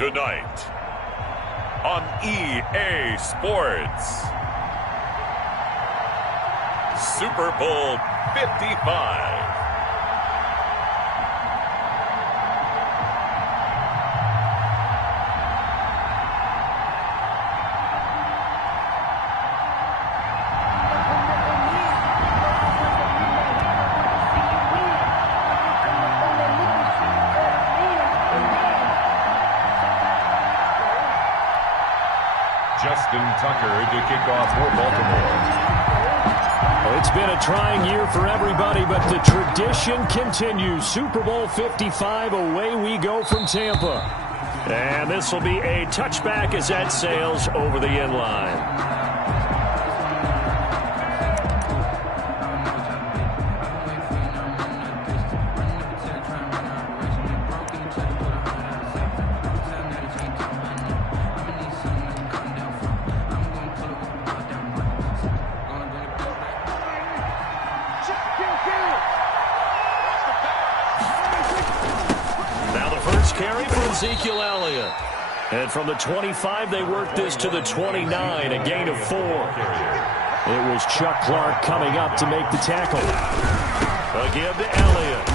Tonight on EA Sports, Super Bowl 55. Justin Tucker to kick off for Baltimore. Well, it's been a trying year for everybody, but the tradition continues. Super Bowl 55, away we go from Tampa. And this will be a touchback as that sails over the end line. Ezekiel Elliott. And from the 25, they worked this to the 29, a gain of 4. It was Chuck Clark coming up to make the tackle. A give to Elliott.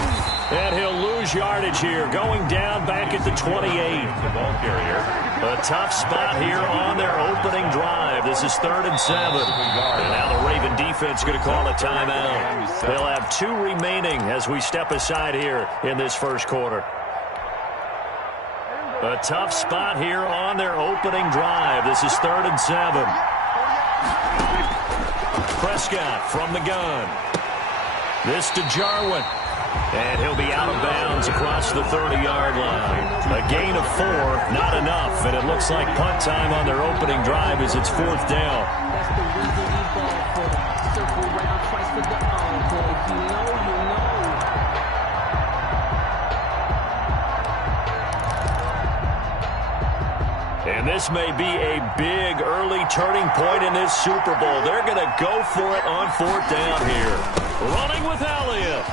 And he'll lose yardage here, going down back at the 28. The ball carrier. A tough spot here on their opening drive. This is 3rd and 7. And now the Raven defense going to call a timeout. They'll have 2 remaining as we step aside here in this first quarter. A tough spot here on their opening drive. This is 3rd and 7. Prescott from the gun. This to Jarwin. And he'll be out of bounds across the 30-yard line. A gain of 4, not enough. And it looks like punt time on their opening drive as it's 4th down. And this may be a big early turning point in this Super Bowl. They're going to go for it on 4th down here. Running with Elliott.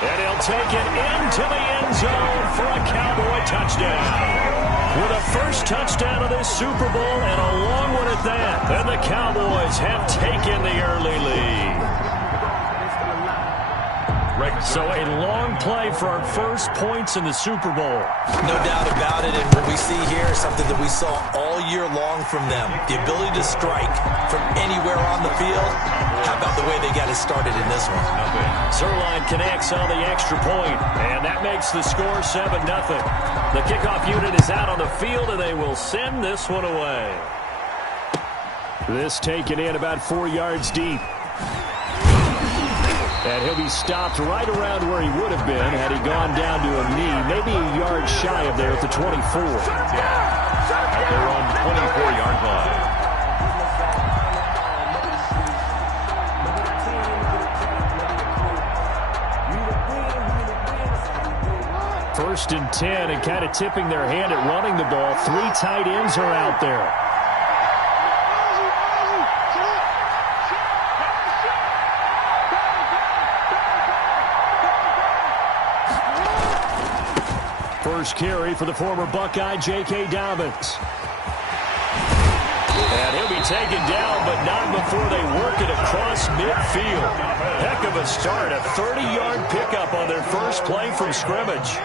And he'll take it into the end zone for a Cowboy touchdown. With a first touchdown of this Super Bowl and a long one at that. And the Cowboys have taken the early lead. So a long play for our first points in the Super Bowl. No doubt about it, and what we see here is something that we saw all year long from them. The ability to strike from anywhere on the field. How about the way they got it started in this one? Zerline connects on the extra point, and that makes the score 7-0. The kickoff unit is out on the field, and they will send this one away. This taken in about 4 yards deep. And he'll be stopped right around where he would have been had he gone down to a knee, maybe a yard shy of there at the 24. At their own 24-yard line. First and 10, and kind of tipping their hand at running the ball. 3 tight ends are out there. First carry for the former Buckeye, J.K. Dobbins. And he'll be taken down, but not before they work it across midfield. Heck of a start, a 30-yard pickup on their first play from scrimmage.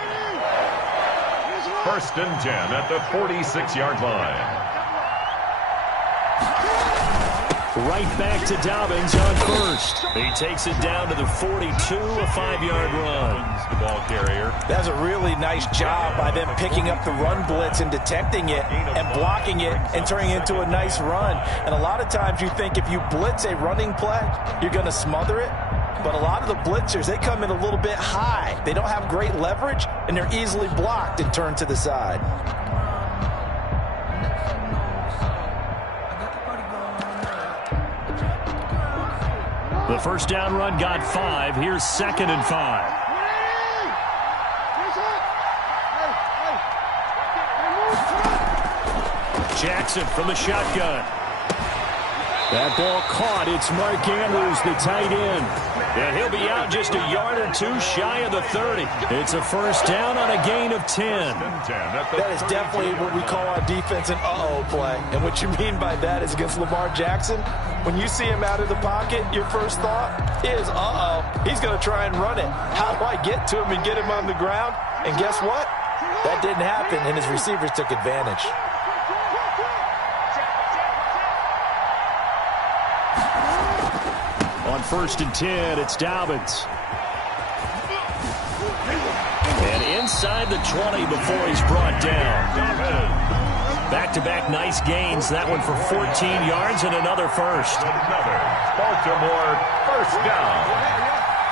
First and 10 at the 46-yard line. Right back to Dobbins on first. He takes it down to the 42, a 5-yard run. The ball carrier. That's a really nice job by them picking up the run blitz and detecting it and blocking it and turning it into a nice run. And a lot of times you think if you blitz a running play, you're going to smother it. But a lot of the blitzers, they come in a little bit high. They don't have great leverage, and they're easily blocked and turned to the side. The first down run got 5. Here's 2nd and 5. Jackson from the shotgun. That ball caught. It's Mark Andrews, the tight end. And he'll be out just a yard or two shy of the 30. It's a first down on a gain of 10. That is definitely what we call our defense an uh-oh play. And what you mean by that is against Lamar Jackson, when you see him out of the pocket, your first thought is, uh-oh, he's going to try and run it. How do I get to him and get him on the ground? And guess what? That didn't happen, and his receivers took advantage. On 1st and 10, it's Dobbins. And inside the 20 before he's brought down. Back-to-back nice gains. That one for 14 yards and another first. Another Baltimore first down.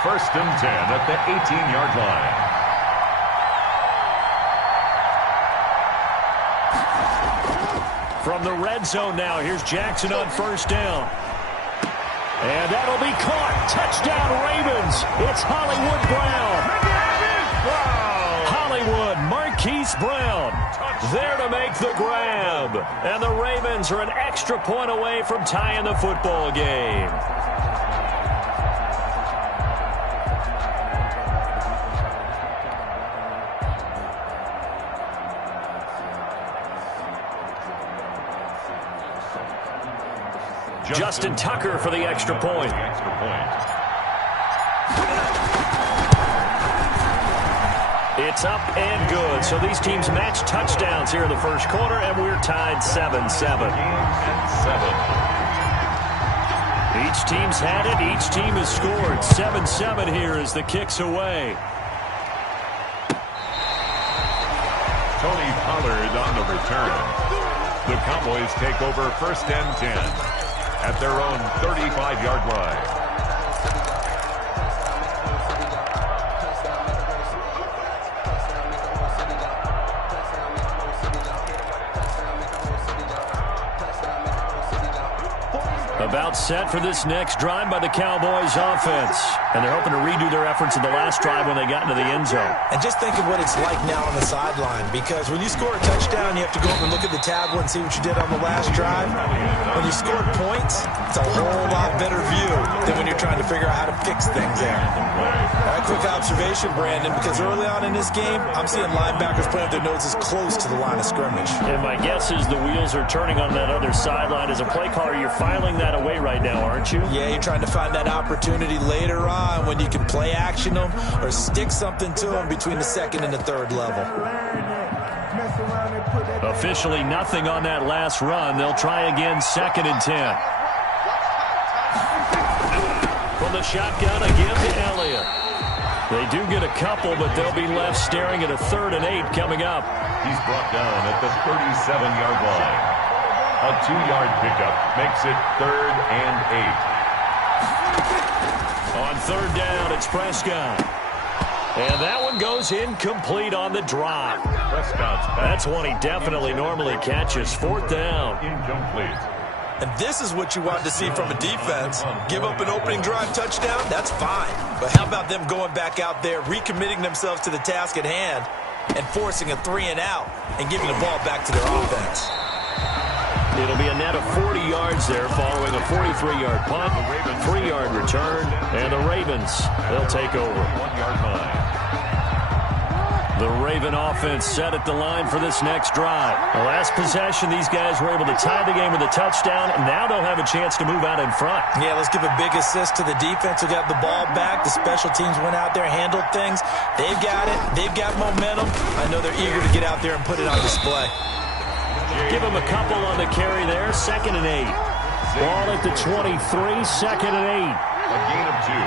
1st and 10 at the 18-yard line. From the red zone now, here's Jackson on 1st down. And that'll be caught. Touchdown, Ravens. It's Hollywood Brown. Hollywood, Marquise Brown, there to make the grab. And the Ravens are an extra point away from tying the football game. Justin Tucker for the extra point. It's up and good. So these teams match touchdowns here in the first quarter, and we're tied 7-7. Each team's had it. Each team has scored. 7-7 here as the kick's away. Tony Pollard on the return. The Cowboys take over 1st and 10. At their own 35-yard line. About set for this next drive by the Cowboys offense. And they're hoping to redo their efforts in the last drive when they got into the end zone. And just think of what it's like now on the sideline, because when you score a touchdown, you have to go up and look at the tablet and see what you did on the last drive. When you scored points, it's a whole lot better view than when you're trying to figure out how to fix things there. All right, quick observation, Brandon, because early on in this game, I'm seeing linebackers playing with their noses close to the line of scrimmage. And my guess is the wheels are turning on that other sideline. As a play caller, you're filing that away right now, aren't you? Yeah, you're trying to find that opportunity later on when you can play action them or stick something to them between the 2nd and the 3rd level. Officially nothing on that last run. They'll try again 2nd and 10. From the shotgun again to Elliott. They do get a couple, but they'll be left staring at a 3rd and 8 coming up. He's brought down at the 37-yard line. A 2-yard pickup makes it 3rd and 8. On 3rd down, it's Prescott. And that one goes incomplete on the drop. Prescott's back. That's one he definitely normally catches. 4th down. Incomplete. And this is what you want to see from a defense. Give up an opening drive touchdown, that's fine. But how about them going back out there, recommitting themselves to the task at hand, and forcing a 3 and out, and giving the ball back to their offense? It'll be a net of 40 yards there following a 43-yard punt, 3-yard return, and the Ravens, they'll take over. 1-yard line. The Raven offense set at the line for this next drive. The last possession, these guys were able to tie the game with a touchdown, and now they'll have a chance to move out in front. Yeah, let's give a big assist to the defense who got the ball back. The special teams went out there, handled things. They've got it. They've got momentum. I know they're eager to get out there and put it on display. Give him a couple on the carry there. 2nd and 8. Ball at the 23, 2nd and 8. A gain of 2.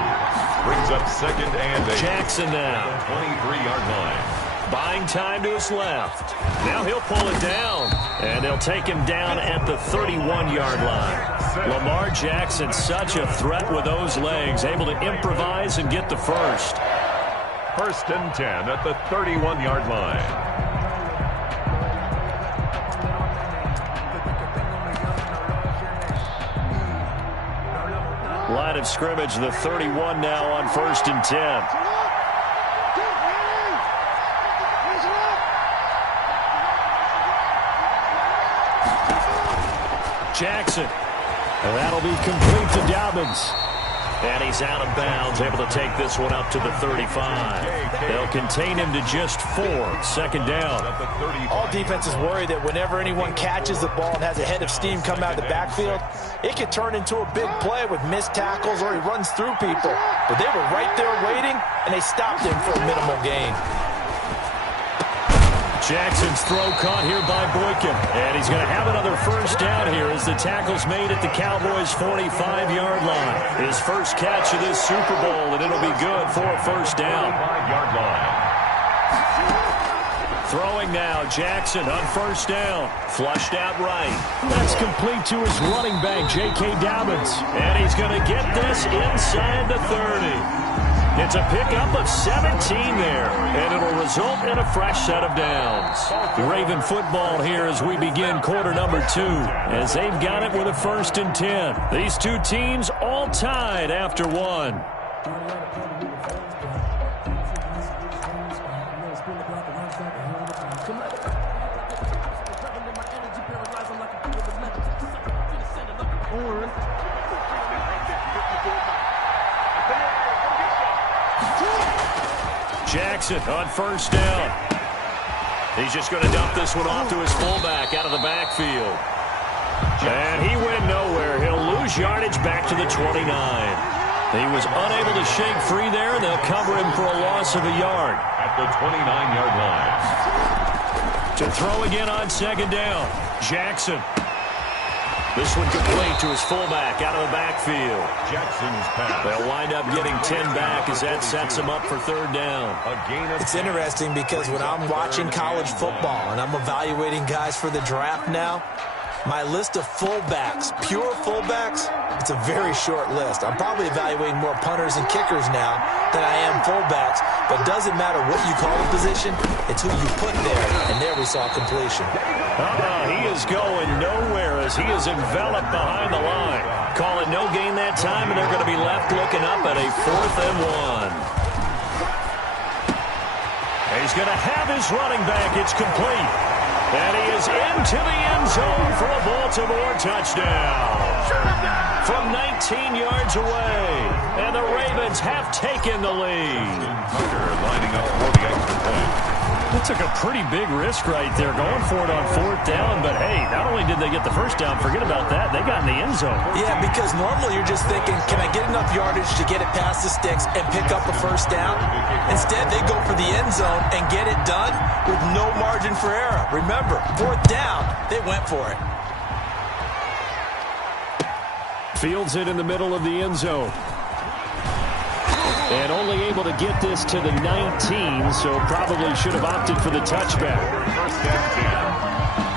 Brings up 2nd and 8. Jackson now. 23-yard line. Buying time to his left. Now he'll pull it down. And they'll take him down at the 31-yard line. Lamar Jackson, such a threat with those legs. Able to improvise and get the first. 1st and 10 at the 31-yard line. Line of scrimmage, the 31 now on 1st and 10. Jackson And that'll be complete to Dobbins. And he's out of bounds, able to take this one up to the 35. They'll contain him to just 4. Second down. All defenses worry that whenever anyone catches the ball and has a head of steam come out of the backfield, it could turn into a big play with missed tackles or he runs through people. But they were right there waiting, and they stopped him for a minimal gain. Jackson's throw caught here by Boykin. And he's going to have another first down here as the tackle's made at the Cowboys' 45-yard line. His first catch of this Super Bowl, and it'll be good for a first down. 5-yard line. Throwing now, Jackson on first down. Flushed out right. That's complete to his running back, J.K. Dobbins. And he's going to get this inside the 30. It's a pickup of 17 there, and it'll result in a fresh set of downs. Raven football here as we begin quarter number 2, as they've got it with a 1st and 10. These two teams all tied after 1. Jackson on first down. He's just going to dump this one off to his fullback out of the backfield. And he went nowhere. He'll lose yardage back to the 29. He was unable to shake free there, and they'll cover him for a loss of a yard. At the 29-yard line. To throw again on second down. Jackson. This one complete to his fullback out of the backfield. Jackson's pass. They'll wind up getting 10 back as that sets him up for third down. It's interesting because when I'm watching college football and I'm evaluating guys for the draft now, my list of fullbacks, pure fullbacks, it's a very short list. I'm probably evaluating more punters and kickers now than I am fullbacks, but it doesn't matter what you call the position, it's who you put there, and there we saw completion. He is going nowhere as he is enveloped behind the line. Calling no gain that time, and they're going to be left looking up at a 4th and 1. He's going to have his running back. It's complete. And he is into the end zone for a Baltimore touchdown. From 19 yards away. And the Ravens have taken the lead. Tucker lining up for the extra point. They took a pretty big risk right there, going for it on 4th down. But, hey, not only did they get the first down, forget about that, they got in the end zone. Yeah, because normally you're just thinking, can I get enough yardage to get it past the sticks and pick up a first down? Instead, they go for the end zone and get it done with no margin for error. Remember, 4th down, they went for it. Fields it in the middle of the end zone. And only able to get this to the 19, so probably should have opted for the touchback. 1st and 10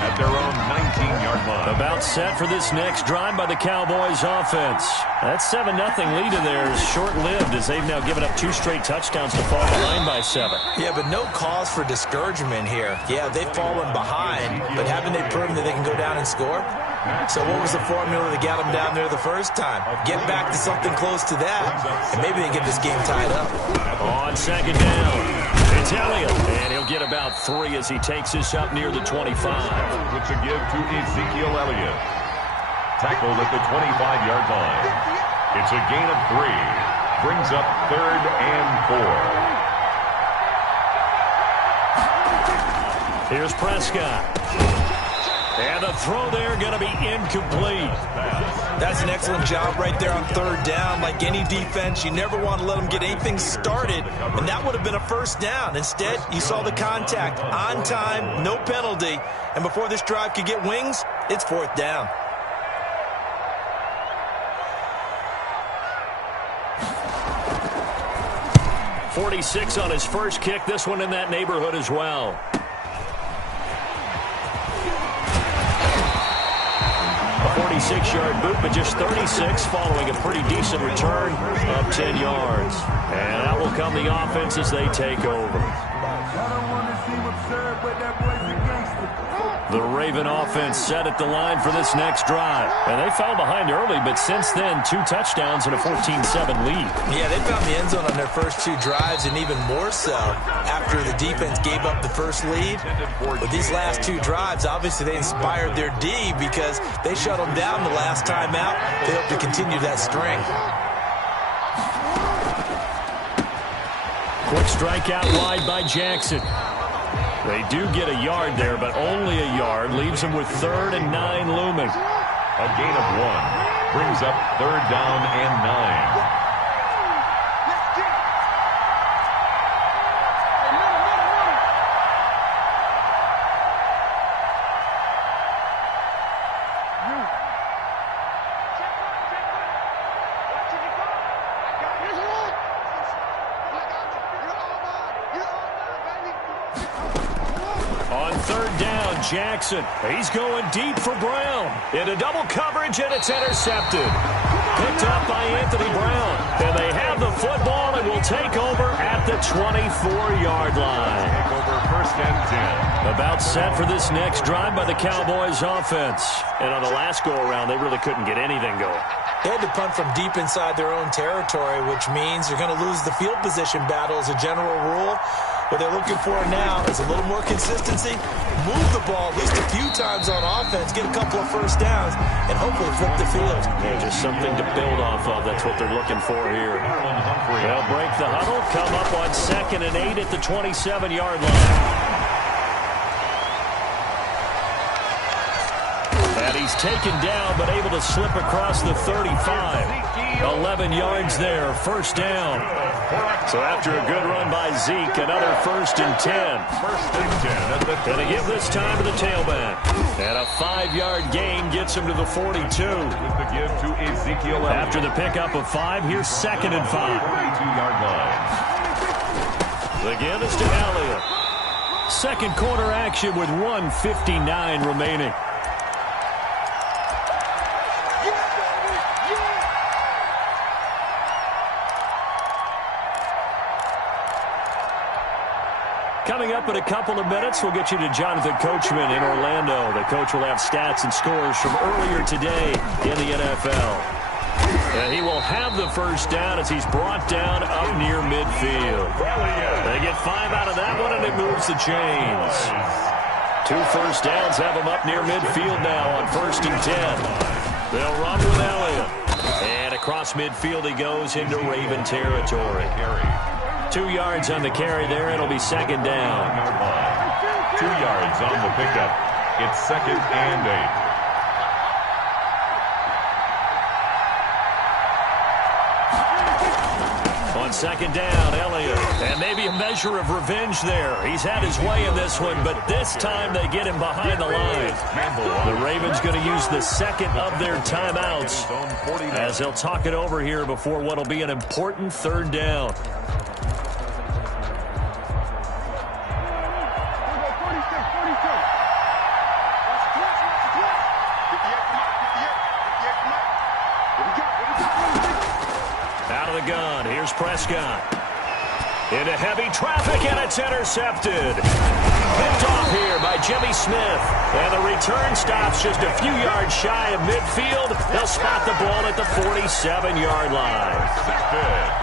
at their own 19-yard line. About set for this next drive by the Cowboys offense. That 7-0 lead of theirs is short-lived as they've now given up 2 straight touchdowns to fall behind by 7. Yeah, but no cause for discouragement here. Yeah, they've fallen behind, but haven't they proven that they can go down and score? So what was the formula that got them down there the first time? Get back to something close to that, and maybe they get this game tied up. On second down, it's Elliott, and he'll get about 3 as he takes this up near the 25. It's a give to Ezekiel Elliott. Tackled at the 25-yard line. It's a gain of 3. Brings up 3rd and 4. Here's Prescott. And the throw there going to be incomplete. That's an excellent job right there on 3rd down. Like any defense, you never want to let them get anything started, and that would have been a first down. Instead, you saw the contact on time, no penalty, and before this drive could get wings, it's 4th down. .46 on his first kick. This one in that neighborhood as well. A 46-yard boot, but just 36 following a pretty decent return of 10 yards. And that will come the offense as they take over. I don't want to seem absurd, but that boy's a gangster. The Raven offense set at the line for this next drive. And they fell behind early, but since then, 2 touchdowns and a 14-7 lead. Yeah, they found the end zone on their first 2 drives, and even more so after the defense gave up the first lead. But these last 2 drives, obviously they inspired their D because they shut them down the last time out. They hope to continue that string. Quick strike out wide by Jackson. They do get a yard there, but only a yard. Leaves them with 3rd and 9 looming. A gain of 1 brings up 3rd down and 9. Jackson, he's going deep for Brown. Into double coverage, and it's intercepted. Picked up by Anthony Brown. And they have the football and will take over at the 24-yard line. Take over 1st and 10. About set for this next drive by the Cowboys offense. And on the last go-around, they really couldn't get anything going. They had to punt from deep inside their own territory, which means they're going to lose the field position battle as a general rule. What they're looking for now is a little more consistency, move the ball at least a few times on offense, get a couple of first downs, and hopefully flip the field. Yeah, just something to build off of. That's what they're looking for here. They'll break the huddle, come up on 2nd and 8 at the 27-yard line. And he's taken down, but able to slip across the 35. 11 yards there, 1st down. So after a good run by Zeke, another 1st and 10. 1st and 10. And they give this time to the tailback. And a 5-yard gain gets him to the 42. With the give to Ezekiel Elliott. After the pickup of 5, here's 2nd and 5. 42-yard line. The give is to Elliott. Second quarter action with 1:59 remaining. Coming up in a couple of minutes, we'll get you to Jonathan Coachman in Orlando. The coach will have stats and scores from earlier today in the NFL. And he will have the first down as he's brought down up near midfield. They get 5 out of that one, and it moves the chains. 2 first downs have them up near midfield now on 1st and 10. They'll run with Elliott. And across midfield he goes into Raven territory. 2 yards on the carry there. It'll be 2nd down. 2 yards on the pickup. It's 2nd and 8. On 2nd down, Elliott. And maybe a measure of revenge there. He's had his way in this one, but this time they get him behind the line. The Ravens going to use the 2nd of their timeouts as they'll talk it over here before what will be an important 3rd down. Prescott into heavy traffic, and it's intercepted. Picked off here by Jimmy Smith, and the return stops just a few yards shy of midfield. They'll spot the ball at the 47-yard line.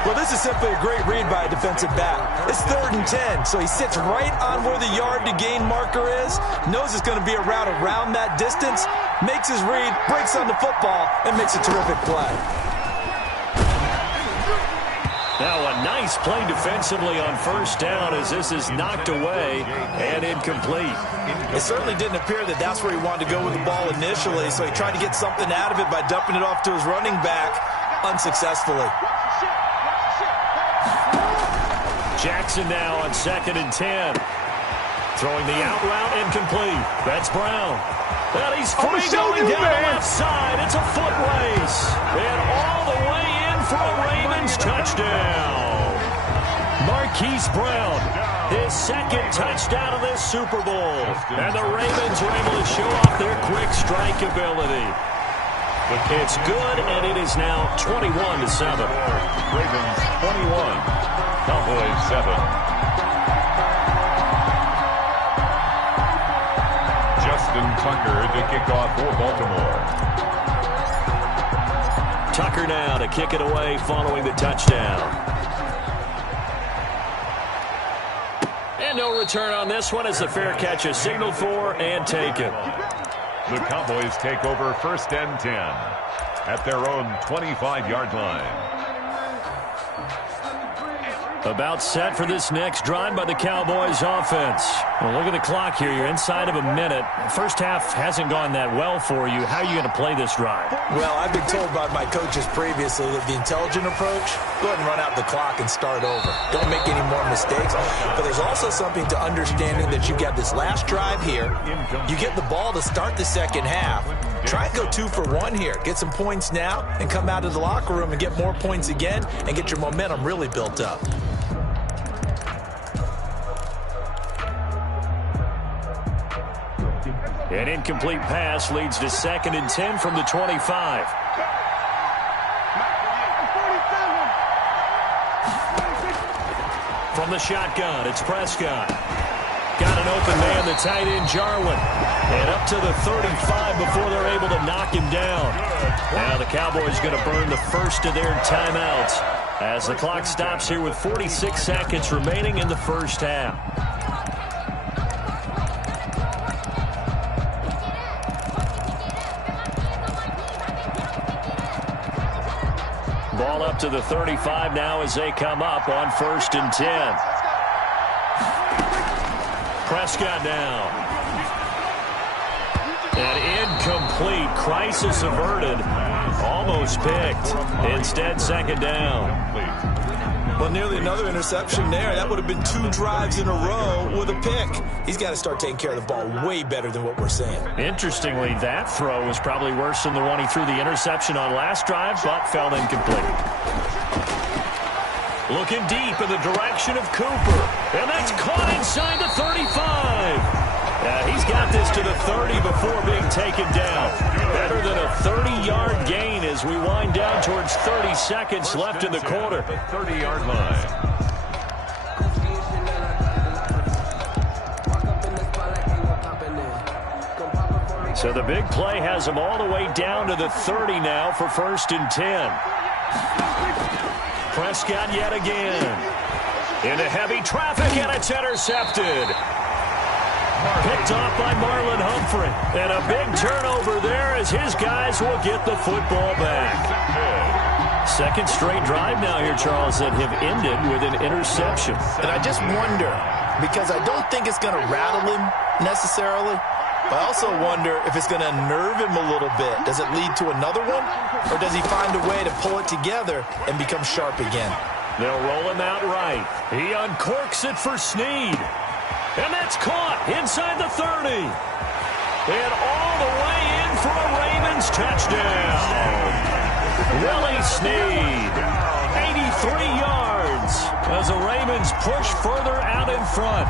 Well, this is simply a great read by a defensive back. It's 3rd and 10, so he sits right on where the yard to gain marker is, knows it's going to be a route around that distance, makes his read, breaks on the football, and makes a terrific play. Now a nice play defensively on 1st down as this is knocked away and incomplete. It certainly didn't appear that that's where he wanted to go with the ball initially, so he tried to get something out of it by dumping it off to his running back unsuccessfully. Jackson now on 2nd and 10. Throwing the out route incomplete. That's Brown. And he's free going down the left side. It's a foot race. And all the way in for a Ravens touchdown. Marquise Brown, his 2nd touchdown of this Super Bowl. And the Ravens are able to show off their quick strike ability. It's good, and it is now 21-7. Ravens 21, Cowboys 7. Just Justin Tucker to kick off for Baltimore. Tucker now to kick it away following the touchdown. And no return on this one as the fair catch is signaled for and taken. The Cowboys take over 1st and 10 at their own 25-yard line. About set for this next drive by the Cowboys offense. Well, look at the clock here. You're inside of a minute. First half hasn't gone that well for you. How are you going to play this drive? Well, I've been told by my coaches previously that the intelligent approach, go ahead and run out the clock and start over. Don't make any more mistakes. But there's also something to understanding that you get this last drive here. You get the ball to start the second half. Try and go 2 for 1 here. Get some points now and come out of the locker room and get more points again and get your momentum really built up. An incomplete pass leads to 2nd and 10 from the 25. From the shotgun, it's Prescott. Got an open man, the tight end, Jarwin. And up to the 35 before they're able to knock him down. Now the Cowboys going to burn the first of their timeouts as the clock stops here with 46 seconds remaining in the first half. Ball up to the 35 now as they come up on 1st and 10. Prescott down. An incomplete. Crisis averted. Almost picked. Instead, 2nd down. Well, nearly another interception there. That would have been 2 drives in a row with a pick. He's got to start taking care of the ball way better than what we're seeing. Interestingly, that throw was probably worse than the one he threw the interception on last drive, but fell incomplete. Looking deep in the direction of Cooper. And that's caught inside the 35. He's got this to the 30 before being taken down. Better than a 30-yard gain as we wind down towards 30 seconds left in the quarter. The 30-yard line. So the big play has him all the way down to the 30 now for 1st and 10. Prescott yet again. Into heavy traffic, and it's intercepted. Picked off by Marlon Humphrey. And a big turnover there as his guys will get the football back. 2nd straight drive now here, Charles, that have ended with an interception. And I just wonder, because I don't think it's going to rattle him necessarily, but I also wonder if it's going to unnerve him a little bit. Does it lead to another one? Or does he find a way to pull it together and become sharp again? They'll roll him out right. He uncorks it for Snead. And that's caught inside the 30. And all the way in for a Ravens touchdown. Willie Snead, 83 yards as the Ravens push further out in front.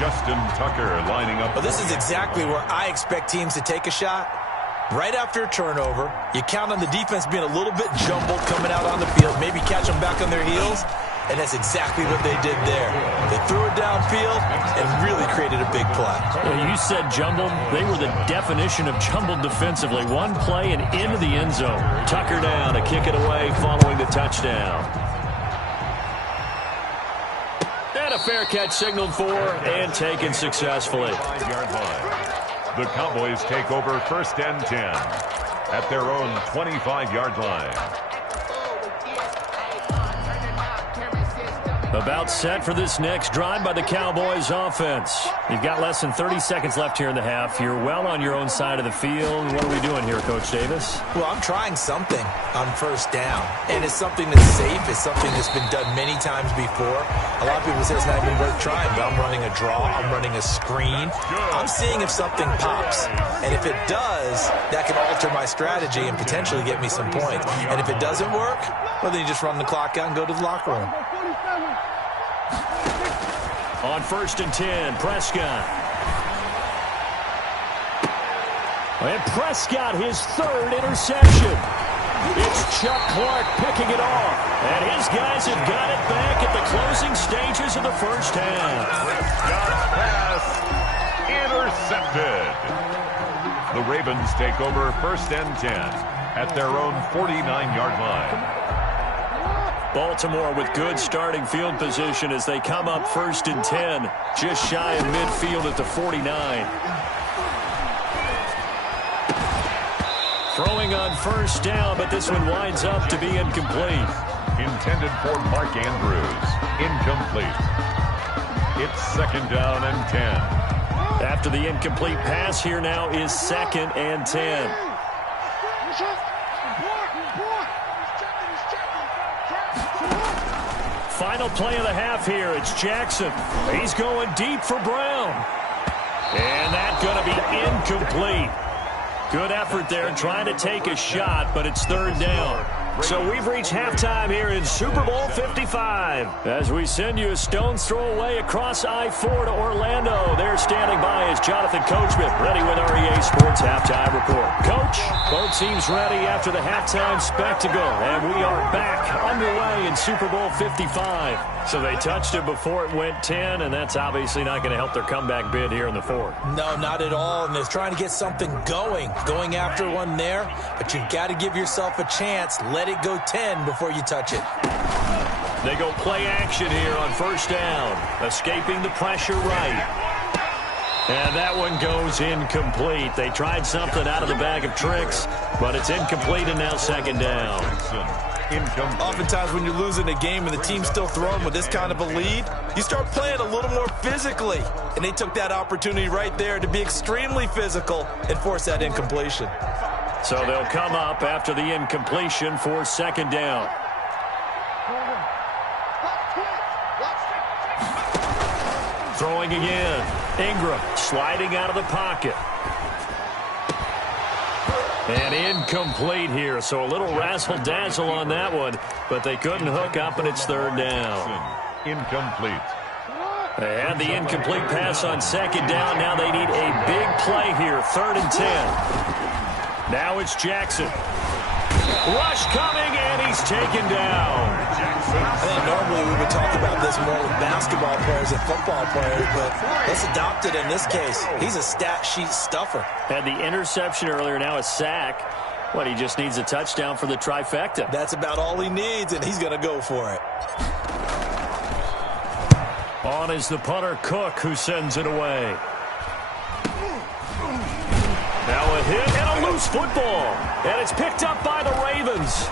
Justin Tucker lining up. Well, this is exactly where I expect teams to take a shot. Right after a turnover, you count on the defense being a little bit jumbled coming out on the field, maybe catch them back on their heels, and that's exactly what they did there. They threw it downfield and really created a big play. Well, you said jumbled. They were the definition of jumbled defensively. One play and into the end zone. Tucker down to kick it away following the touchdown. And a fair catch signaled for and taken successfully. 5-yard line. The Cowboys take over 1st and 10 at their own 25-yard line. About set for this next drive by the Cowboys offense. You've got less than 30 seconds left here in the half. You're well on your own side of the field. What are we doing here, Coach Davis? Well, I'm trying something on 1st down. And it's something that's safe. It's something that's been done many times before. A lot of people say it's not even worth trying, but I'm running a draw. I'm running a screen. I'm seeing if something pops. And if it does, that can alter my strategy and potentially get me some points. And if it doesn't work, well, then you just run the clock out and go to the locker room. On 1st and 10, Prescott. And Prescott, his 3rd interception. It's Chuck Clark picking it off. And his guys have got it back at the closing stages of the first half. Prescott's pass intercepted. Ravens take over 1st and 10 at their own 49-yard line. Baltimore with good starting field position as they come up 1st and 10, just shy of midfield at the 49. Throwing on 1st down, but this one winds up to be incomplete. Intended for Mark Andrews. Incomplete. It's 2nd down and 10. After the incomplete pass, here now is 2nd and 10. Final play of the half here. It's Jackson. He's going deep for Brown. And that's going to be incomplete. Good effort there trying to take a shot, but it's 3rd down. So we've reached halftime here in Super Bowl 55. As we send you a stone's throw away across I-4 to Orlando. There standing by is Jonathan Coachman, ready with REA Sports Halftime Report. Coach, both teams ready after the halftime spectacle. And we are back underway in Super Bowl 55. So they touched it before it went 10, and that's obviously not going to help their comeback bid here in the 4th. No, not at all. And they're trying to get something going after one there. But you've got to give yourself a chance. Let it go 10 before you touch it. They go play action here on 1st down. Escaping the pressure right. And that one goes incomplete. They tried something out of the bag of tricks, but it's incomplete and now 2nd down. Oftentimes when you're losing a game and the team's still throwing with this kind of a lead, you start playing a little more physically. And they took that opportunity right there to be extremely physical and force that incompletion. So they'll come up after the incompletion for 2nd down. Throwing again. Ingram sliding out of the pocket. And incomplete here, so a little razzle-dazzle on that one, but they couldn't hook up, and it's 3rd down. Incomplete. They had the incomplete pass on 2nd down. Now they need a big play here, 3rd and 10. Now it's Jackson. Rush coming, and he's taken down. I think normally we would talk about this more with basketball players and football players, but let's adopt it in this case. He's a stat sheet stuffer. Had the interception earlier, now a sack. What, he just needs a touchdown for the trifecta. That's about all he needs, and he's going to go for it. On is the punter, Cook, who sends it away. Now a hit and a loose football. And it's picked up by the Ravens.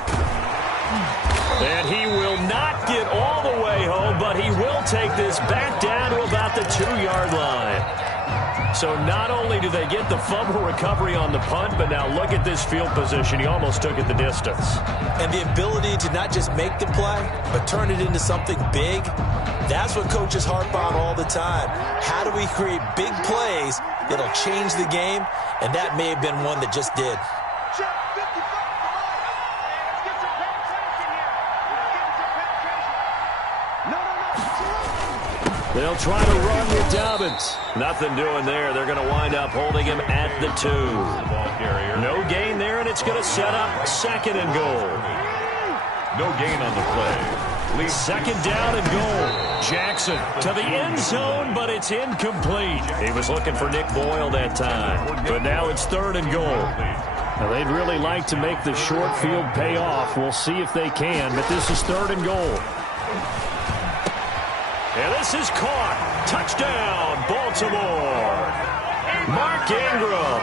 And he will not get all the way home, but he will take this back down to about the 2-yard line. So not only do they get the fumble recovery on the punt, but now look at this field position. He almost took it the distance. And the ability to not just make the play, but turn it into something big, that's what coaches harp on all the time. How do we create big plays that'll change the game? And that may have been one that just did. They'll try to run with Dobbins. Nothing doing there. They're going to wind up holding him at the 2. No gain there, and it's going to set up 2nd and goal. No gain on the play. 2nd down and goal. Jackson to the end zone, but it's incomplete. He was looking for Nick Boyle that time. But now it's 3rd and goal. Now they'd really like to make the short field pay off. We'll see if they can, but this is 3rd and goal. And this is caught. Touchdown, Baltimore. Mark Ingram,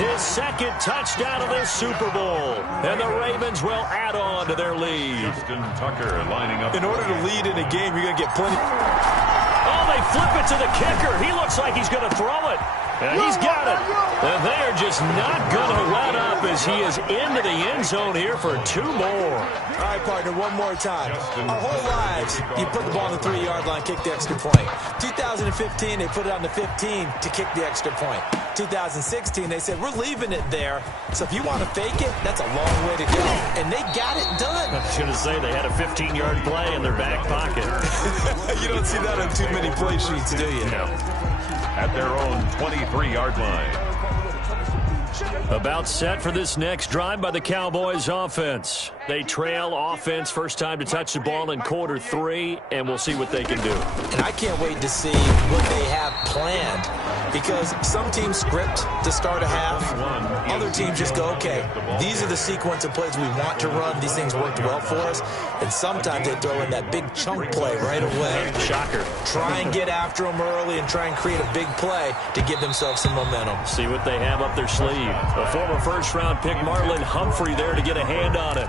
his 2nd touchdown of this Super Bowl. And the Ravens will add on to their lead. Justin Tucker lining up. In order to lead in a game, you're going to get plenty. Oh, they flip it to the kicker. He looks like he's going to throw it. And he's got it. And they are just not going to let up as he is into the end zone here for 2 more. All right, partner, one more time. Our whole lives, you put the ball on the 3-yard line, kick the extra point. 2015, they put it on the 15 to kick the extra point. 2016, they said, we're leaving it there. So if you want to fake it, that's a long way to go. And they got it done. I was going to say they had a 15-yard play in their back pocket. You don't see that on too many play sheets, do you? No. At their own 23-yard line. About set for this next drive by the Cowboys offense. They trail offense first time to touch the ball in quarter 3, and we'll see what they can do. And I can't wait to see what they have planned because some teams script to start a half. Other teams just go, okay, these are the sequence of plays we want to run. These things worked well for us. And sometimes they throw in that big chunk play right away. Shocker. Try and get after them early and try and create a big play to give themselves some momentum. See what they have up their sleeve. A former first-round pick, Marlon Humphrey, there to get a hand on it.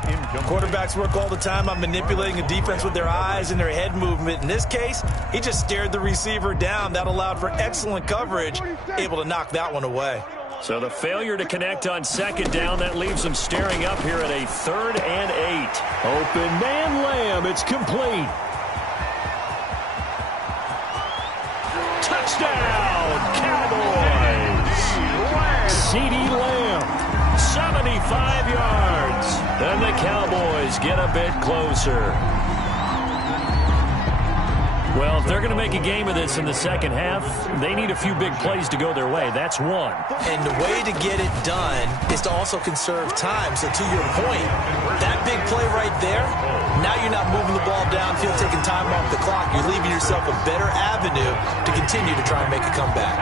Quarterbacks work all the time on manipulating a defense with their eyes and their head movement. In this case, he just stared the receiver down. That allowed for excellent coverage, able to knock that one away. So the failure to connect on second down, that leaves them staring up here at a 3rd and 8. Open man Lamb, it's complete. Touchdown, Cowboys! CeeDee Lamb, 75 yards. And the Cowboys get a bit closer. Well, if they're going to make a game of this in the second half, they need a few big plays to go their way. That's one. And the way to get it done is to also conserve time. So to your point, that big play right there, now you're not moving the ball downfield, taking time off the clock. You're leaving yourself a better avenue to continue to try and make a comeback.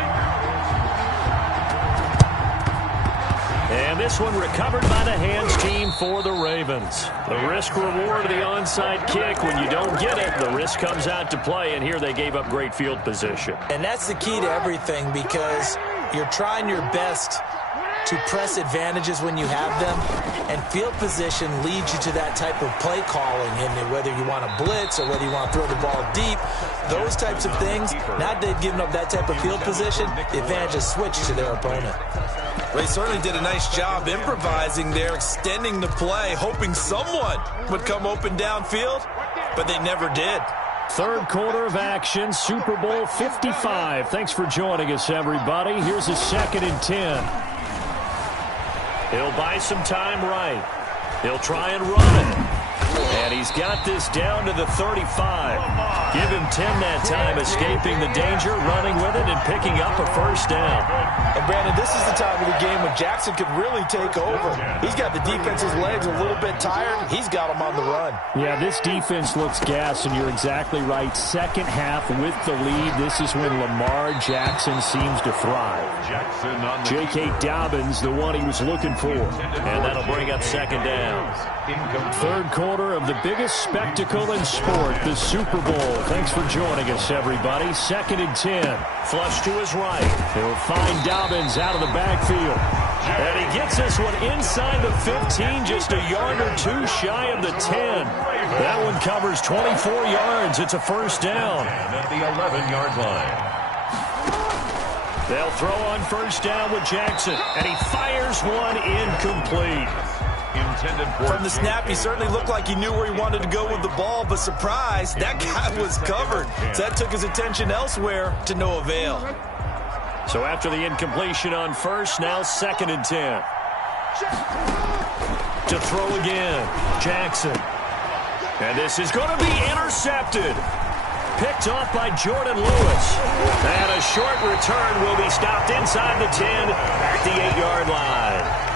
And this one recovered by the hands team for the Ravens. The risk-reward of the onside kick. When you don't get it, the risk comes out to play, and here they gave up great field position. And that's the key to everything, because you're trying your best to press advantages when you have them, and field position leads you to that type of play calling. And whether you want to blitz or whether you want to throw the ball deep, those types of things, now they've given up that type of field position, the advantage is switched to their opponent. They certainly did a nice job improvising there, extending the play, hoping someone would come open downfield, but they never did. Third quarter of action, Super Bowl 55. Thanks for joining us, everybody. Here's a 2nd and 10. He'll buy some time right. He'll try and run it. And he's got this down to the 35. Give him 10 that time, escaping the danger, running with it, and picking up a first down. And, Brandon, this is the time of the game when Jackson could really take over. He's got the defense's legs a little bit tired. He's got them on the run. Yeah, this defense looks gassed, and you're exactly right. Second half with the lead, this is when Lamar Jackson seems to thrive. J.K. Dobbins, the one he was looking for. And that'll bring up 2nd down. Third quarter of the biggest spectacle in sport, the Super Bowl. Thanks for joining us, everybody. 2nd and 10. Flush to his right. He'll find Dobbins out of the backfield. And he gets this one inside the 15, just a yard or two shy of the 10. That one covers 24 yards. It's a first down. At the 11-yard line. They'll throw on first down with Jackson. And he fires one incomplete. From the snap, he certainly looked like he knew where he wanted to go with the ball, but surprise, that guy was covered. So that took his attention elsewhere to no avail. So after the incompletion on first, now 2nd and 10. To throw again, Jackson. And this is going to be intercepted. Picked off by Jordan Lewis. And a short return will be stopped inside the 10 at the 8-yard line.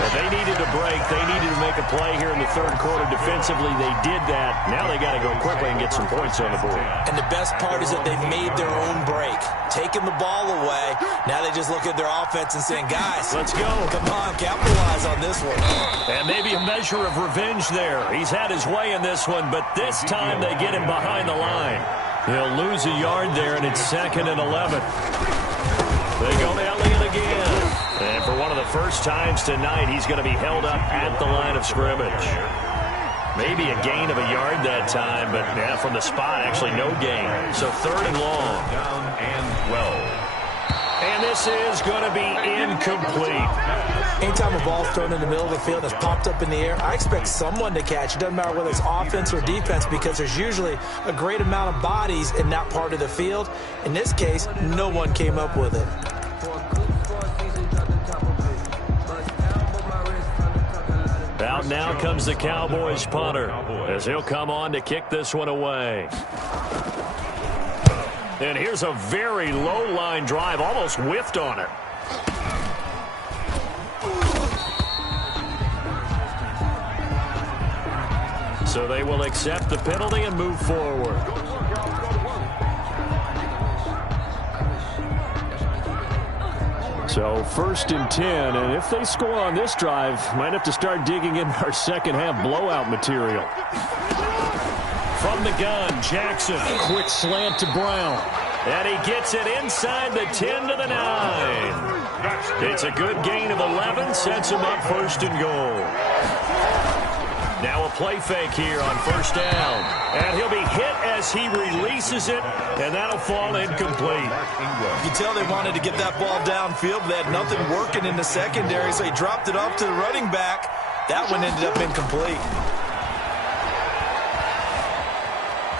But they needed a break. They needed to make a play here in the third quarter. Defensively, they did that. Now they got to go quickly and get some points on the board. And the best part is that they made their own break. Taking the ball away. Now they just look at their offense and saying, guys, let's go. Come on, capitalize on this one. And maybe a measure of revenge there. He's had his way in this one, but this time they get him behind the line. He'll lose a yard there, and it's 2nd and 11. They go to Elliott again. And for one of the first times tonight, he's going to be held up at the line of scrimmage. Maybe a gain of a yard that time, but yeah, from the spot, actually no gain. So 3rd and long. Down and 12. And this is going to be incomplete. Anytime a ball's thrown in the middle of the field that's popped up in the air, I expect someone to catch. It doesn't matter whether it's offense or defense, because there's usually a great amount of bodies in that part of the field. In this case, no one came up with it. Out now comes the Cowboys punter, as he'll come on to kick this one away. And here's a very low line drive, almost whiffed on it. So they will accept the penalty and move forward. So 1st and 10, and if they score on this drive, might have to start digging in our second half blowout material. From the gun, Jackson, quick slant to Brown. And he gets it inside the 10 to the 9. It's a good gain of 11, sets him up 1st and goal. Now a play fake here on 1st down. And he'll be hit as he releases it, and that'll fall incomplete. You can tell they wanted to get that ball downfield, but they had nothing working in the secondary, so he dropped it off to the running back. That one ended up incomplete.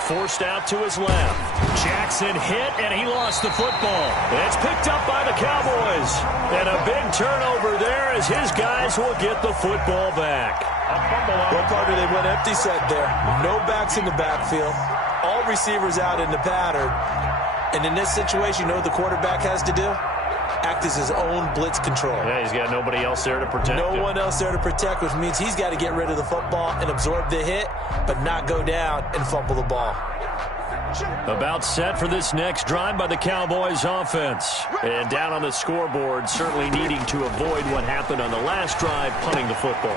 Forced out to his left. Jackson hit, and he lost the football. It's picked up by the Cowboys. And a big turnover there as his guys will get the football back. Well, partner, they went empty set there. No backs in the backfield. All receivers out in the pattern. And in this situation, you know what the quarterback has to do? Act as his own blitz control. Yeah, he's got nobody else there to protect him. No one else there to protect, which means he's got to get rid of the football and absorb the hit, but not go down and fumble the ball. About set for this next drive by the Cowboys offense. And down on the scoreboard, certainly needing to avoid what happened on the last drive, punting the football.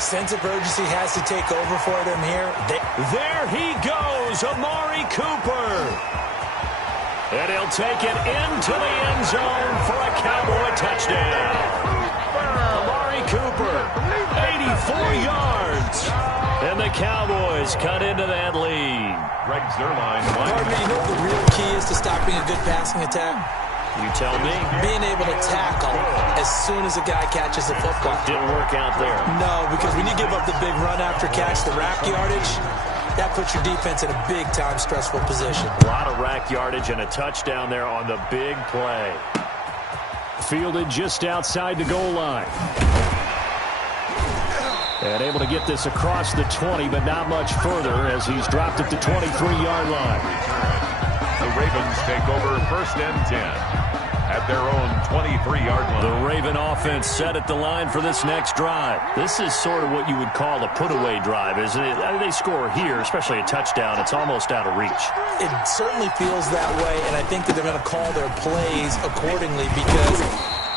Sense of urgency has to take over for them here. There he goes, Amari Cooper. And he'll take it into the end zone for a Cowboy touchdown. Amari Cooper, 84 yards. And the Cowboys cut into that lead. Greg Zerline. Partner, you know what the real key is to stopping a good passing attack? You tell me. Being able to tackle as soon as a guy catches the football. Didn't work out there. No, because when you give up the big run after catch, the rack yardage, that puts your defense in a big-time stressful position. A lot of rack yardage and a touchdown there on the big play. Fielded just outside the goal line. And able to get this across the 20, but not much further as he's dropped it to 23-yard line. The Ravens take over 1st and 10 at their own 23-yard line. The Raven offense set at the line for this next drive. This is sort of what you would call a put-away drive, isn't it? They score here, especially a touchdown. It's almost out of reach. It certainly feels that way, and I think that they're going to call their plays accordingly because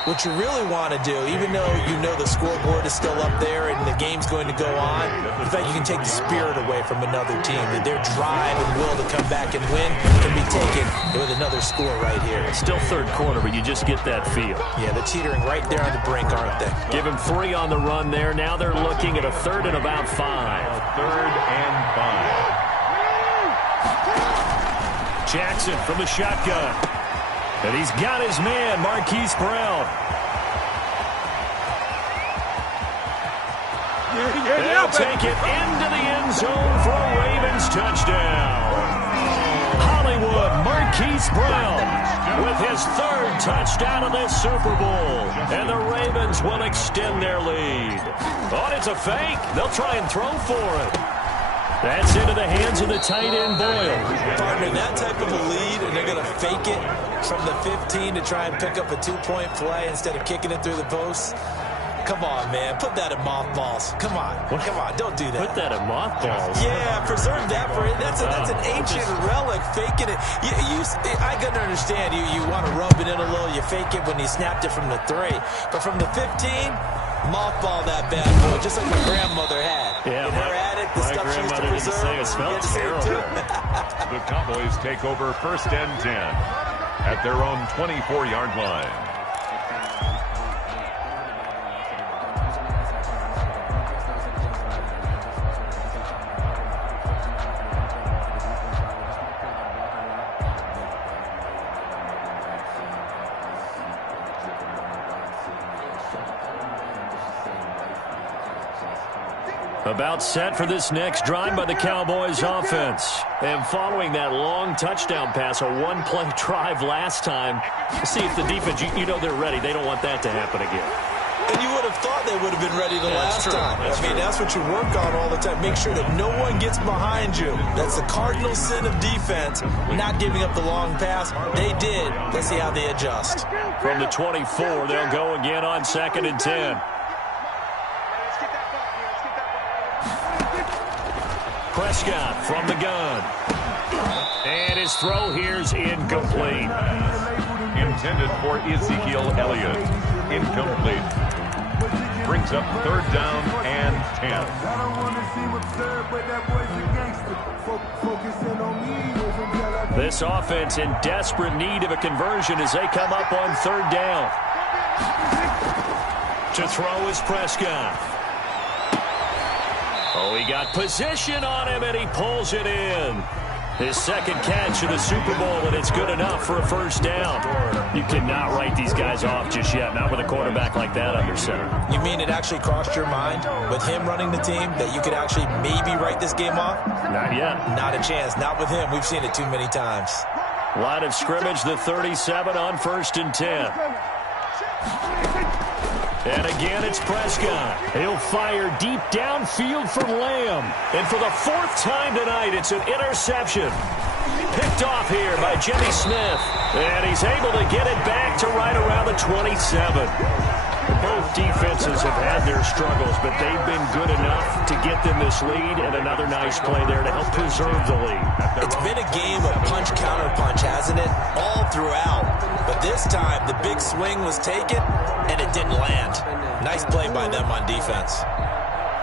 what you really want to do, even though you know the scoreboard is still up there and the game's going to go on, in fact, you can take the spirit away from another team. That their drive and will to come back and win can be taken with another score right here. Still 3rd quarter, but you just get that feel. Yeah, they're teetering right there on the brink, aren't they? Give him 3 on the run there. Now they're looking at a 3rd and about 5. 3rd and 5. Jackson from the shotgun. And he's got his man, Marquise Brown. They'll take it into the end zone for a Ravens touchdown. Hollywood, Marquise Brown with his 3rd touchdown of this Super Bowl. And the Ravens will extend their lead. Oh, it's a fake. They'll try and throw for it. That's into the hands of the tight end, Boyle. Partner, that type of a lead, and they're going to fake it from the 15 to try and pick up a 2-point play instead of kicking it through the posts. Come on, man. Put that in mothballs. Come on. Come on. Don't do that. Put that in mothballs? Yeah, preserve that for it. That's an ancient relic, faking it. I can understand. You want to rub it in a little. You fake it when you snapped it from the 3. But from the 15, mothball that bad boy, just like my grandmother had. Yeah, her attic, the stuff she used to preserve. It smelled terrible. The Cowboys take over 1st and 10 at their own 24-yard line. About set for this next drive by the Cowboys offense. And following that long touchdown pass, a 1-play drive last time, see if the defense, you know they're ready. They don't want that to happen again. And you would have thought they would have been ready the last time. That's what you work on all the time. Make sure that no one gets behind you. That's the cardinal sin of defense, not giving up the long pass. They did. Let's see how they adjust. From the 24, they'll go again on 2nd and 10. Prescott from the gun. And his throw here's incomplete. intended for Ezekiel Elliott. Incomplete. Brings up 3rd down and 10. This offense in desperate need of a conversion as they come up on 3rd down. To throw is Prescott. Oh, he got position on him, and he pulls it in. His 2nd catch of the Super Bowl, and it's good enough for a 1st down. You cannot write these guys off just yet, not with a quarterback like that under center. You mean it actually crossed your mind with him running the team that you could actually maybe write this game off? Not yet. Not a chance. Not with him. We've seen it too many times. Line of scrimmage, the 37 on 1st and 10. And again, it's Prescott. He'll fire deep downfield from Lamb. And for the 4th time tonight, it's an interception. Picked off here by Jimmy Smith. And he's able to get it back to right around the 27. Both defenses have had their struggles, but they've been good enough to get them this lead, and another nice play there to help preserve the lead. It's been a game of punch-counter-punch, hasn't it? All throughout. But this time, the big swing was taken, and it didn't land. Nice play by them on defense.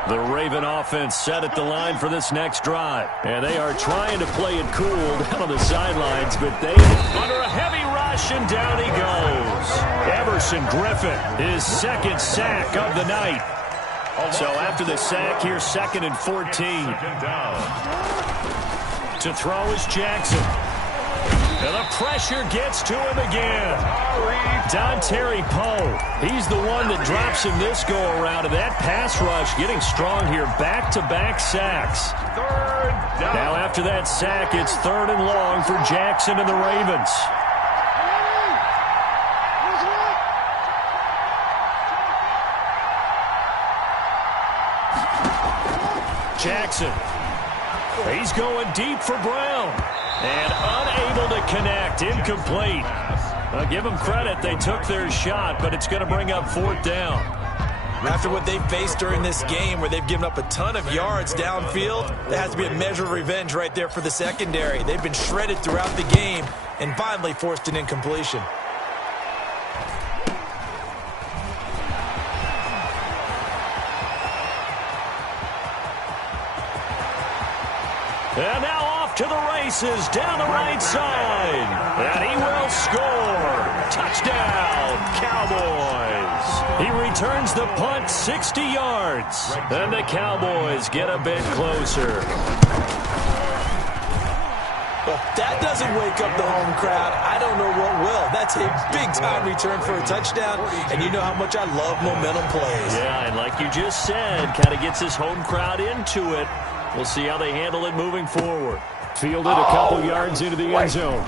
The Raven offense set at the line for this next drive. And they are trying to play it cool down on the sidelines, but they under a heavy rush, and down he goes. Everson Griffin, his 2nd sack of the night. So after the sack, here's 2nd and 14. To throw is Jackson. And the pressure gets to him again. Dontari Poe. He's the one that drops him this go-around. And that pass rush getting strong here. Back-to-back sacks. 3rd down. Now after that sack, it's 3rd and long for Jackson and the Ravens. Jackson. He's going deep for Brown. And unable to connect. Incomplete. I'll give them credit. They took their shot, but it's going to bring up 4th down. After what they've faced during this game where they've given up a ton of yards downfield, there has to be a measure of revenge right there for the secondary. They've been shredded throughout the game and finally forced an incompletion. And now off to the races down the right side. And he will score. Touchdown, Cowboys. He returns the punt 60 yards. And the Cowboys get a bit closer. Well, if that doesn't wake up the home crowd, I don't know what will. That's a big-time return for a touchdown, and you know how much I love momentum plays. Yeah, and like you just said, kind of gets his home crowd into it. We'll see how they handle it moving forward. Fielded a couple yards into the end zone.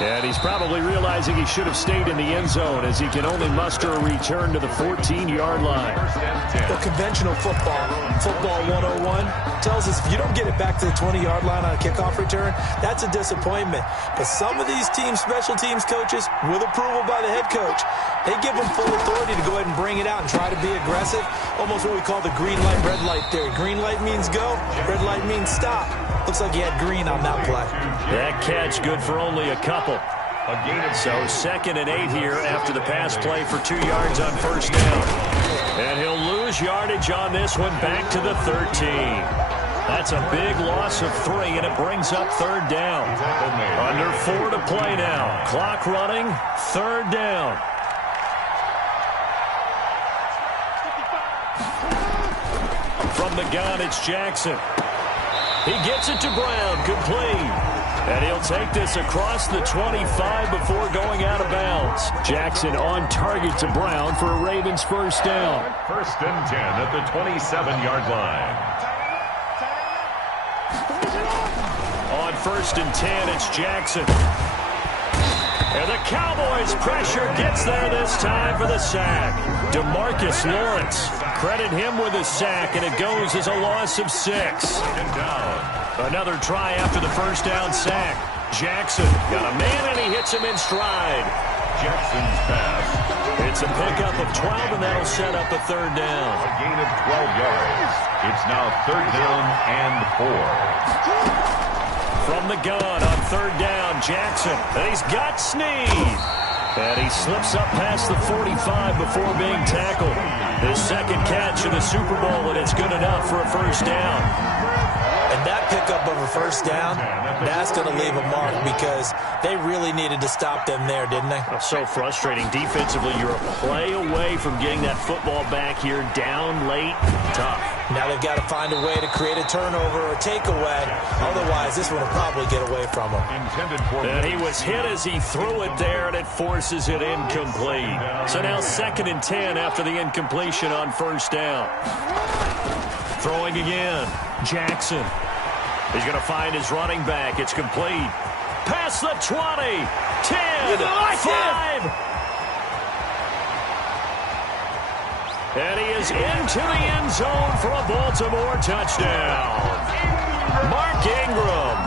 And he's probably realizing he should have stayed in the end zone as he can only muster a return to the 14-yard line. The conventional football 101, tells us if you don't get it back to the 20-yard line on a kickoff return, that's a disappointment. But some of these teams, special teams coaches, with approval by the head coach, they give them full authority to go ahead and bring it out and try to be aggressive. Almost what we call the green light, red light theory. Green light means go, red light means stop. Looks like he had green on that play. That catch good for only a couple. So 2nd and 8 here after the pass play for 2 yards on 1st down. And he'll lose yardage on this one back to the 13. That's a big loss of 3, and it brings up 3rd down. Under 4 to play now. Clock running, 3rd down. From the gun, it's Jackson. He gets it to Brown, complete. And he'll take this across the 25 before going out of bounds. Jackson on target to Brown for a Ravens 1st down. 1st and 10 at the 27-yard line. On 1st and 10, it's Jackson. And the Cowboys' pressure gets there this time for the sack. DeMarcus Lawrence, credit him with a sack, and it goes as a loss of 6. Another try after the 1st down sack. Jackson got a man, and he hits him in stride. Jackson's pass. It's a pickup of 12, and that'll set up a 3rd down. A gain of 12 yards. It's now 3rd down and 4. From the gun on third down, Jackson. And he's got Snead. And he slips up past the 45 before being tackled. His second catch in the Super Bowl, and it's good enough for a first down. And that pickup of a first down, that's going to leave a mark because they really needed to stop them there, didn't they? So frustrating. Defensively, you're a play away from getting that football back here, down late. Tough. Now they've got to find a way to create a turnover or takeaway. Otherwise, this one will probably get away from them. And he was hit as he threw it there, and it forces it incomplete. So now 2nd and 10 after the incompletion on first down. Throwing again. Jackson. He's going to find his running back. It's complete. Past the 20. 10. 5. And he is into the end zone for a Baltimore touchdown. Mark Ingram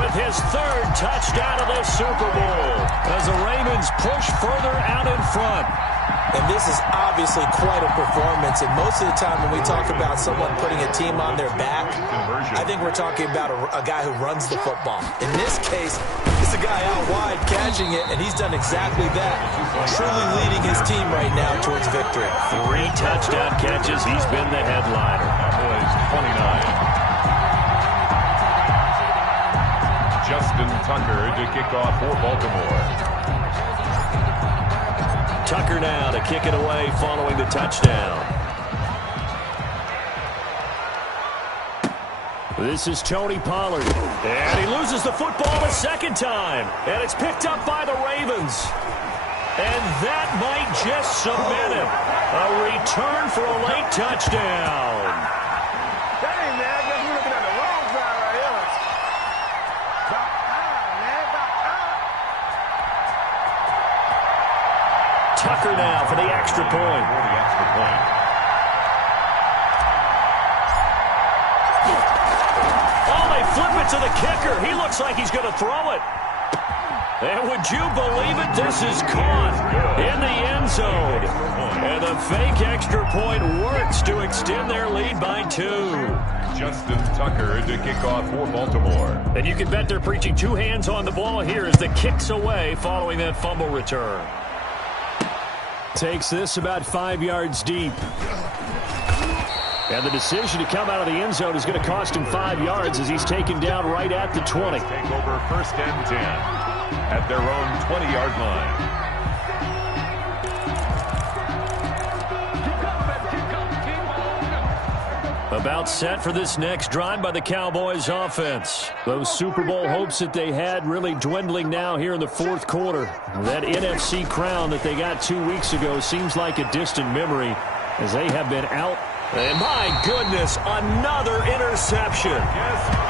with his 3rd touchdown of this Super Bowl as the Ravens push further out in front. And this is obviously quite a performance. And most of the time when we talk about someone putting a team on their back, I think we're talking about a guy who runs the football. In this case, it's a guy out wide catching it, and he's done exactly that, truly leading his team right now towards victory. 3 touchdown catches. He's been the headliner. Cowboys 29. Justin Tucker to kick off for Baltimore. Tucker now to kick it away following the touchdown. This is Tony Pollard. And he loses the football a second time. And it's picked up by the Ravens. And that might just submit him. A return for a late touchdown. Dang, man, I guess we're looking at the wrong side right here. Tucker now for the extra point. Oh, they flip it to the kicker. He looks like he's going to throw it. And would you believe it? This is caught in the end zone. And the fake extra point works to extend their lead by 2. Justin Tucker to kick off for Baltimore. And you can bet they're preaching 2 hands on the ball here as the kick's away following that fumble return. Takes this about 5 yards deep. And the decision to come out of the end zone is going to cost him 5 yards as he's taken down right at the 20. Take over 1st and 10 at their own 20-yard line. About set for this next drive by the Cowboys offense. Those Super Bowl hopes that they had really dwindling now here in the 4th quarter. That NFC crown that they got 2 weeks ago seems like a distant memory as they have been out. And my goodness, another interception.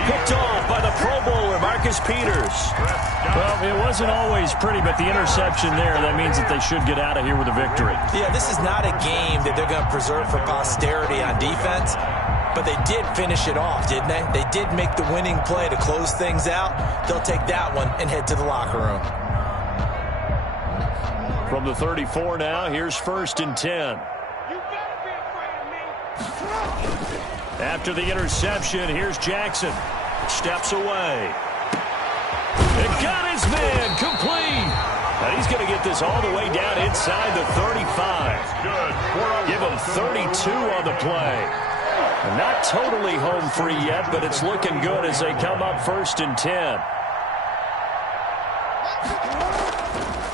Picked off by the Pro Bowler, Marcus Peters. Well, it wasn't always pretty, but the interception there, that means that they should get out of here with a victory. Yeah, this is not a game that they're going to preserve for posterity on defense. But they did finish it off, didn't they? They did make the winning play to close things out. They'll take that one and head to the locker room. From the 34 now, here's 1st and 10. After the interception, here's Jackson. Steps away. And got his man complete. And he's going to get this all the way down inside the 35. Give him 32 on the play. Not totally home free yet, but it's looking good as they come up 1st and 10.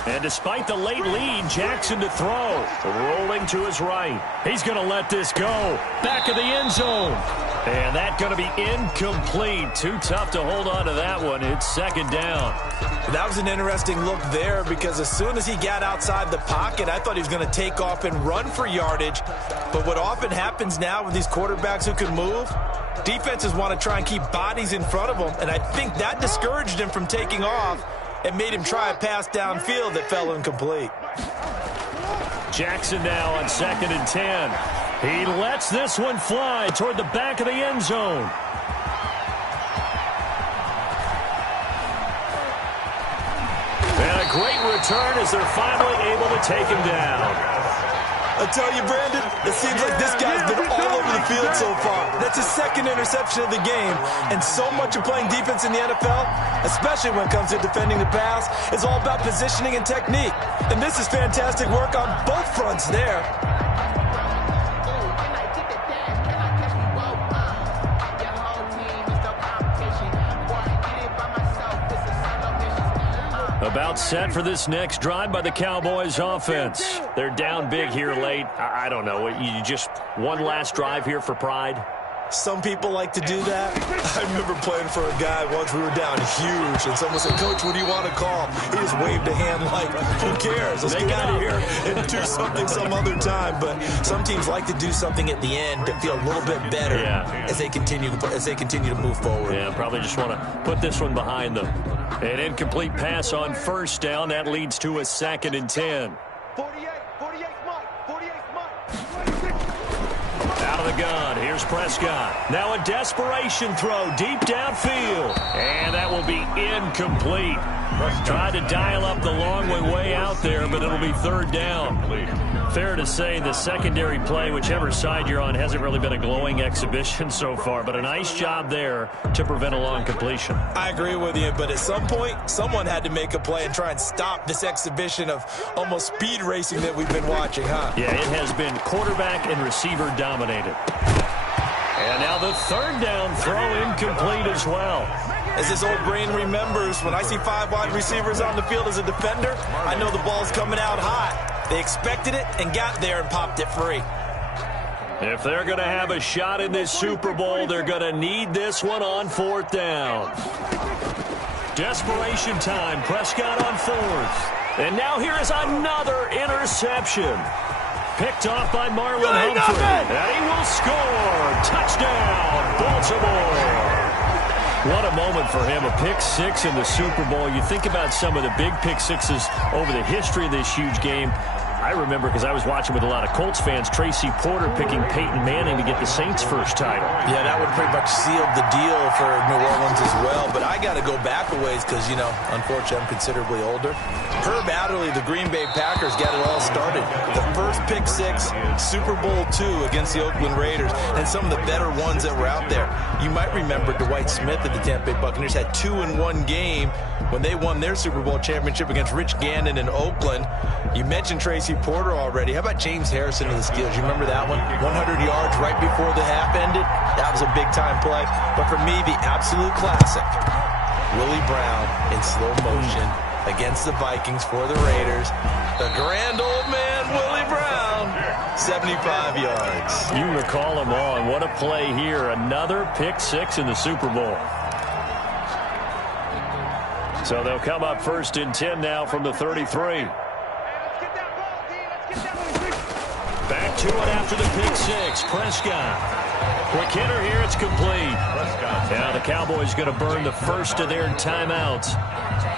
And despite the late lead, Jackson to throw. Rolling to his right. He's going to let this go. Back of the end zone. And that's going to be incomplete. Too tough to hold on to that one. It's 2nd down. That was an interesting look there because as soon as he got outside the pocket, I thought he was going to take off and run for yardage. But what often happens now with these quarterbacks who can move, defenses want to try and keep bodies in front of them. And I think that discouraged him from taking off and made him try a pass downfield that fell incomplete. Jackson now on 2nd and 10. He lets this one fly toward the back of the end zone. And a great return as they're finally able to take him down. I tell you, Brandon, it seems like this guy's been all over the field so far. That's his second interception of the game. And so much of playing defense in the NFL, especially when it comes to defending the pass, is all about positioning and technique. And this is fantastic work on both fronts there. About set for this next drive by the Cowboys offense. They're down big here late. I don't know. You just one last drive here for pride? Some people like to do that. I remember playing for a guy once we were down huge, and someone said, "Coach, what do you want to call?" He just waved a hand like, who cares? Let's get out of here and do something some other time. But some teams like to do something at the end to feel a little bit better as they continue to move forward. Yeah, probably just want to put this one behind them. An incomplete pass on first down. That leads to a 2nd and 10. 48 Out of the gun, here's Prescott. Now a desperation throw deep downfield. And that will be incomplete. Tried to dial up the long way out there, but it'll be 3rd down. Fair to say the secondary play, whichever side you're on, hasn't really been a glowing exhibition so far, but a nice job there to prevent a long completion. I agree with you, but at some point, someone had to make a play and try and stop this exhibition of almost speed racing that we've been watching, huh? Yeah, it has been quarterback and receiver dominated. And now the 3rd down throw incomplete as well. As this old brain remembers, when I see 5 wide receivers on the field as a defender, I know the ball's coming out hot. They expected it and got there and popped it free. If they're going to have a shot in this Super Bowl, they're going to need this one on 4th down. Desperation time. Prescott on 4th. And now here is another interception. Picked off by Marlon Humphrey. And he will score. Touchdown, Baltimore. What a moment for him, a pick-6 in the Super Bowl. You think about some of the big pick-6s over the history of this huge game. I remember, because I was watching with a lot of Colts fans, Tracy Porter picking Peyton Manning to get the Saints' first title. Yeah, that would pretty much seal the deal for New Orleans as well. But I got to go back a ways because, you know, unfortunately I'm considerably older. Herb Adderley, the Green Bay Packers, got it all started. The first pick-6, Super Bowl II against the Oakland Raiders, and some of the better ones that were out there. You might remember Dwight Smith of the Tampa Bay Buccaneers had 2 in one game when they won their Super Bowl championship against Rich Gannon in Oakland. You mentioned Tracy Porter already. How about James Harrison of the Steelers? You remember that one? 100 yards right before the half ended. That was a big-time play. But for me, the absolute classic, Willie Brown in slow motion against the Vikings for the Raiders. The grand old man, Willie Brown, 75 yards. You recall them all, and what a play here. Another pick-6 in the Super Bowl. So they'll come up 1st and 10 now from the 33. Back to it after the pick-6. Prescott. Quick hitter here. It's complete. Now the Cowboys going to burn the first of their timeouts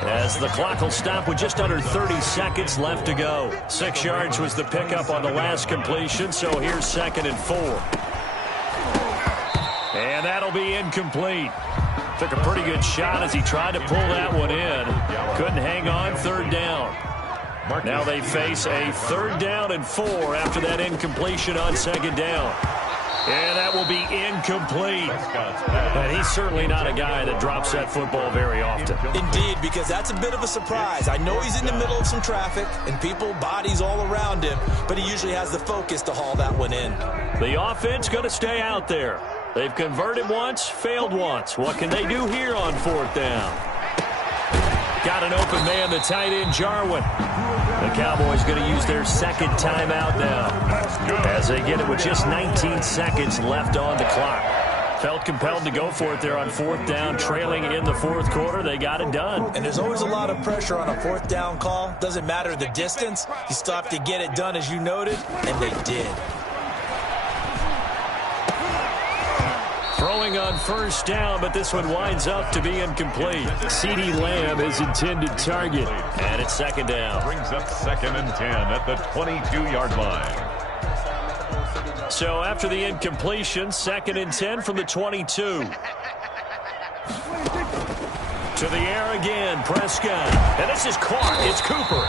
as the clock will stop with just under 30 seconds left to go. 6 yards was the pickup on the last completion, so here's 2nd and 4. And that'll be incomplete. Took a pretty good shot as he tried to pull that one in. Couldn't hang on. 3rd down. Now they face a 3rd down and 4 after that incompletion on 2nd down. And that will be incomplete. And he's certainly not a guy that drops that football very often. Indeed, because that's a bit of a surprise. I know he's in the middle of some traffic and people, bodies all around him, but he usually has the focus to haul that one in. The offense going to stay out there. They've converted once, failed once. What can they do here on 4th down? Got an open man, the tight end, Jarwin. The Cowboys going to use their 2nd timeout now as they get it with just 19 seconds left on the clock. Felt compelled to go for it there on 4th down, trailing in the 4th quarter. They got it done. And there's always a lot of pressure on a 4th down call. Doesn't matter the distance. You still have to get it done, as you noted, and they did. Throwing on 1st down, but this one winds up to be incomplete. CeeDee Lamb is intended target, and it's 2nd down. Brings up 2nd and 10 at the 22-yard line. So after the incompletion, 2nd and 10 from the 22. To the air again, Prescott. And this is caught. It's Cooper.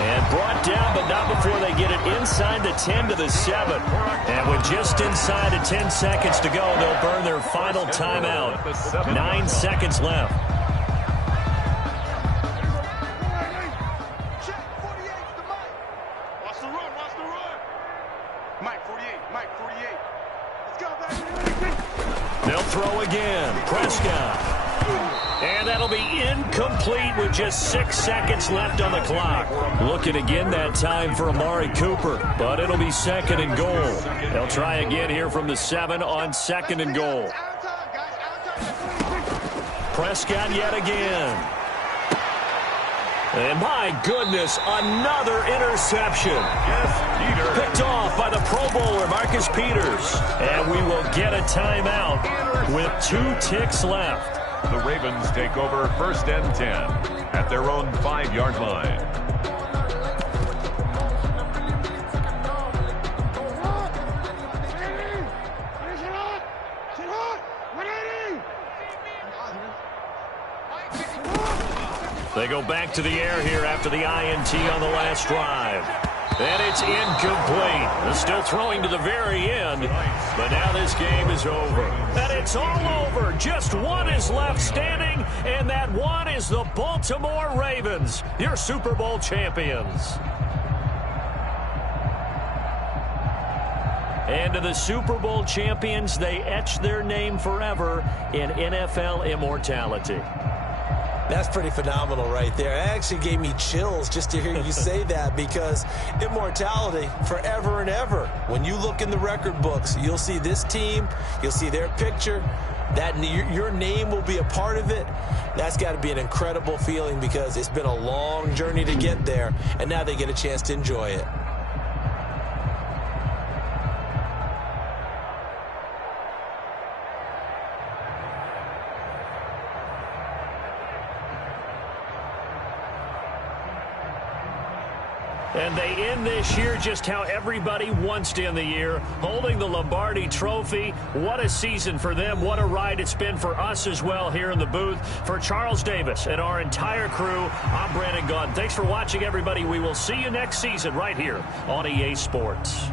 And brought down, but not before they get it inside the 10 to the 7. And with just inside of 10 seconds to go, they'll burn their final timeout. 9 seconds left. They'll throw again. Prescott. And that'll be incomplete with just 6 seconds left on the clock. Looking again that time for Amari Cooper, but it'll be 2nd and goal. They'll try again here from the 7 on 2nd and goal. Prescott yet again. And my goodness, another interception. Picked off by the Pro Bowler, Marcus Peters. And we will get a timeout with 2 ticks left. The Ravens take over 1st and 10 at their own 5-yard line. They go back to the air here after the INT on the last drive. And it's incomplete. They're still throwing to the very end. But now this game is over. And it's all over. Just one is left standing. And that one is the Baltimore Ravens, your Super Bowl champions. And to the Super Bowl champions, they etch their name forever in NFL immortality. That's pretty phenomenal right there. It actually gave me chills just to hear you say that, because immortality forever and ever. When you look in the record books, you'll see this team, you'll see their picture, that your name will be a part of it. That's got to be an incredible feeling, because it's been a long journey to get there, and now they get a chance to enjoy it. And they end this year just how everybody wants to end the year, holding the Lombardi Trophy. What a season for them. What a ride it's been for us as well here in the booth. For Charles Davis and our entire crew, I'm Brandon Gaudin. Thanks for watching, everybody. We will see you next season right here on EA Sports.